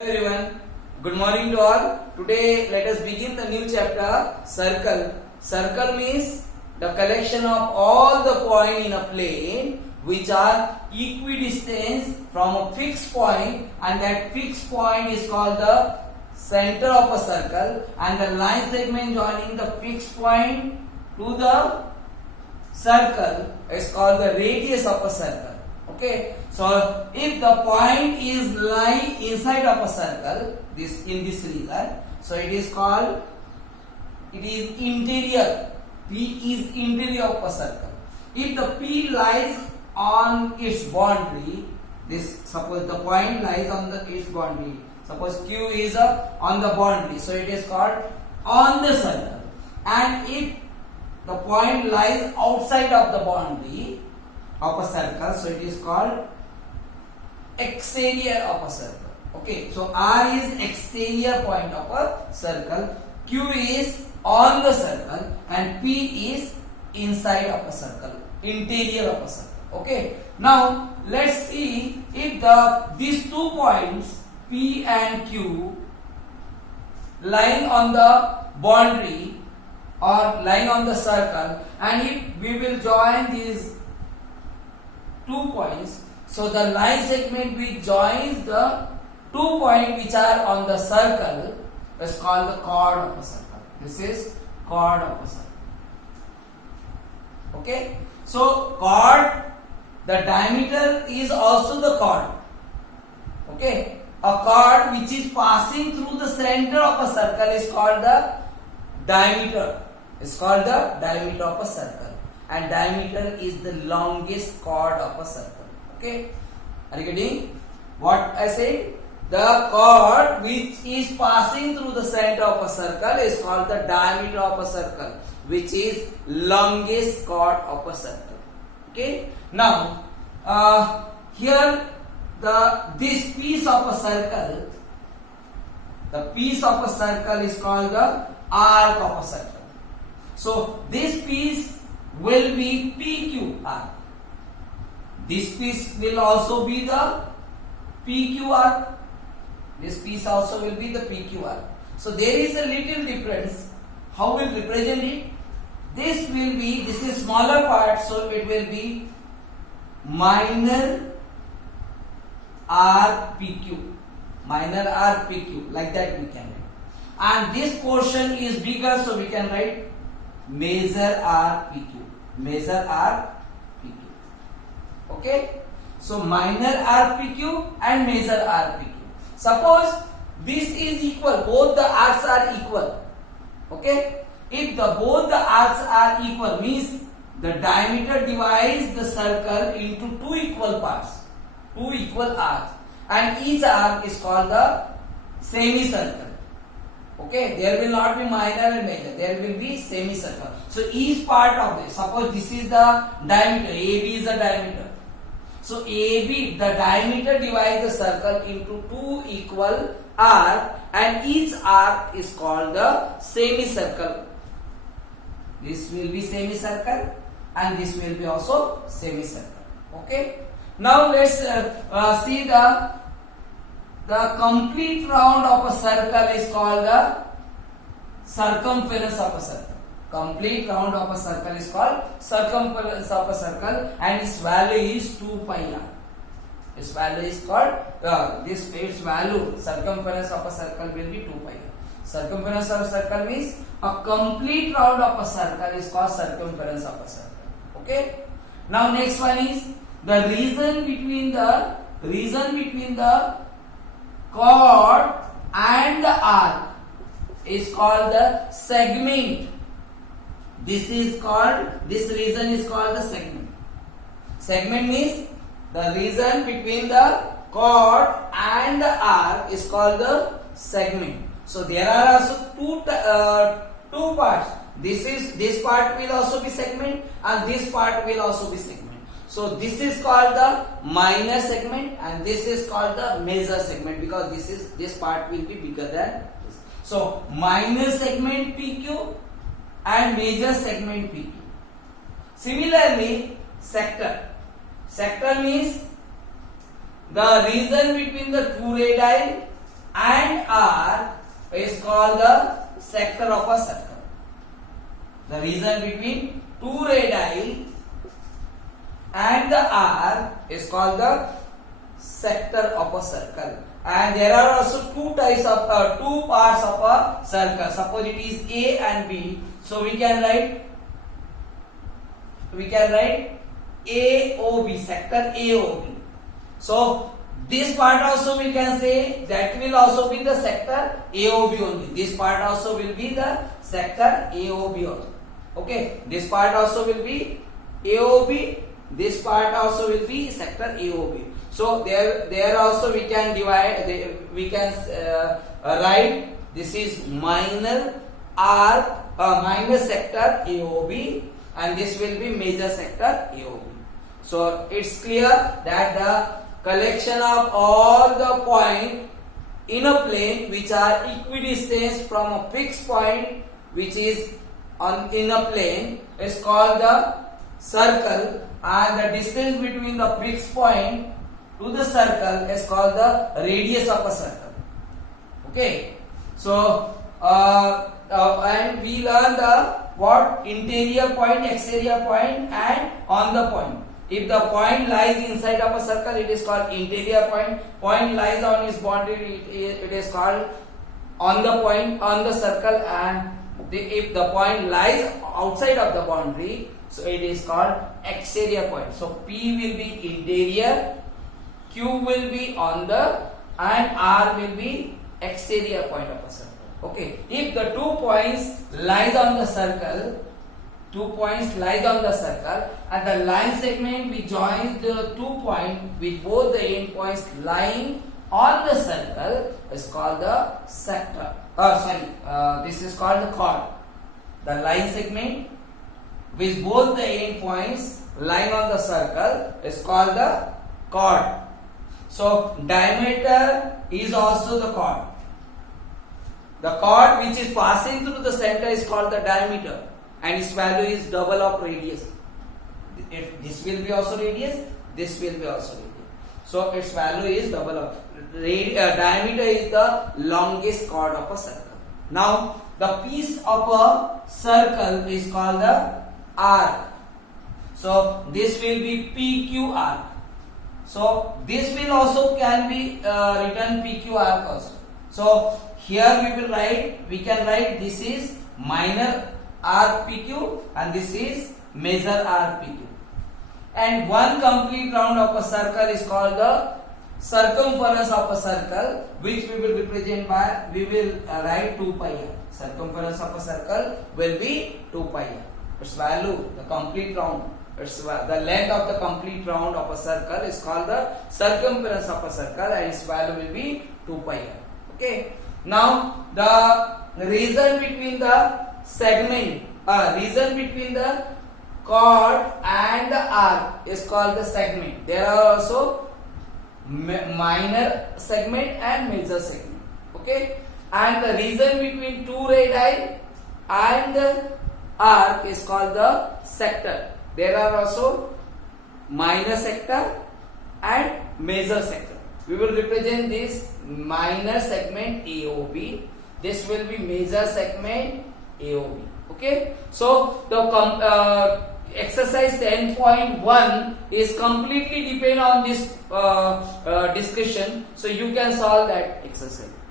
Hello everyone, good morning to all. Today let us begin the new chapter, circle. Circle means the collection of all the points in a plane which are equidistant from a fixed point, and that fixed point is called the center of a circle, and the line segment joining the fixed point to the circle is called the radius of a circle. Okay, so if the point is lying inside of a circle, this in this region, so it is called, it is interior. P is interior of a circle. If the P lies on its boundary, this suppose the point lies on its boundary. Suppose Q is on the boundary, so it is called on the circle. And if the point lies outside of the boundary of a circle, so it is called exterior of a circle. Okay, so R is exterior point of a circle, Q is on the circle, and P is inside of a circle, interior of a circle. Okay, now let's see if these 2 points P and Q lying on the boundary or lying on the circle, and if we will join these 2 points, so the line segment which joins the 2 points which are on the circle is called the chord of a circle. This is chord of a circle. Okay, so chord, the diameter is also the chord. Okay, a chord which is passing through the center of a circle is called the diameter. It's called the diameter of a circle, and diameter is the longest chord of a circle. Okay, are you getting what I said? The chord which is passing through the center of a circle is called the diameter of a circle, which is longest chord of a circle. Okay, now here this piece of a circle, the piece of a circle is called the arc of a circle. So this piece will be PQ arc. This piece will also be the PQ arc. This piece also will be the PQ arc. So there is a little difference. How we'll represent it? This is smaller part, so it will be minor R PQ. Minor R PQ. Like that we can write. And this portion is bigger, so we can write major R PQ. Major R PQ. Okay, so minor R PQ and major R PQ. Suppose this is equal, both the arcs are equal. Okay, if both the arcs are equal, means the diameter divides the circle into 2 equal parts, 2 equal arcs, and each arc is called the semicircle. Okay, there will not be minor and major, there will be semicircle. So each part of this, suppose this is the diameter, AB is the diameter. So AB, the diameter divides the circle into 2 equal arcs, and each arc is called the semicircle. This will be semicircle, and this will be also semicircle. Okay. Now let's see the complete round of a circle is called the circumference of a circle. Complete round of a circle is called circumference of a circle, and its value is 2 pi r. Its value is called its value, circumference of a circle will be 2 pi r. Circumference of a circle means a complete round of a circle is called circumference of a circle. Okay. Now next one is the region between the chord and the arc is called the segment. This region is called the segment. Segment means the region between the chord and the arc is called the segment. So there are also two parts. This part will also be segment, and this part will also be segment. So this is called the minor segment, and this is called the major segment, because this part will be bigger than this. So minor segment PQ and major segment PQ. Similarly, sector. Sector means the region between the 2 radii and R is called the sector of a circle. The region between two radii and the R is called the sector of a circle. And there are also two types of two parts of a circle. Suppose it is A and B, so we can write AOB, sector AOB. So this part also we can say that will also be the sector AOB only. This part also will be the sector AOB also. Okay, this part also will be AOB. This part also will be sector AOB. So there also we can divide. We can write this is minor sector AOB, and this will be major sector AOB. So it's clear that the collection of all the points in a plane which are equidistant from a fixed point which is in a plane is called the circle, and the distance between the fixed point to the circle is called the radius of a circle. Okay, so and we learn the what interior point, exterior point, and on the point. If the point lies inside of a circle, it is called interior point. Point lies on its boundary, it is called on the point, on the circle. And if the point lies outside of the boundary, so it is called exterior point. So P will be interior, Q will be on the, and R will be exterior point of a circle. Okay, if the 2 points lies on the circle, 2 points lies on the circle, and the line segment which joins the 2 points with both the end points lying on the circle is called the sector. This is called the chord. The line segment with both the end points lying on the circle is called the chord. So diameter is also the chord. The chord which is passing through the center is called the diameter, and its value is double of radius. If this will be also radius, this will be also radius. So its value is double of diameter is the longest chord of a circle. Now the piece of a circle is called the arc. So this will be PQ arc. So this will also can be written PQ arc also. So here we can write this is minor arc PQ and this is major arc PQ. And one complete round of a circle is called the circumference of a circle, which we will represent by, we will write 2 pi r. Circumference of a circle will be 2 pi r. Its value, the complete round, the length of the complete round of a circle is called the circumference of a circle, and its value will be 2 pi r. Okay. Now the region between the segment, region between the chord and the arc is called the segment. There are also minor segment and major segment. Okay, and the region between 2 radii and the arc is called the sector. There are also minor sector and major sector. We will represent this minor segment AOB. This will be major segment AOB. Okay, so the exercise 10.1 is completely depend on this discussion, so you can solve that exercise.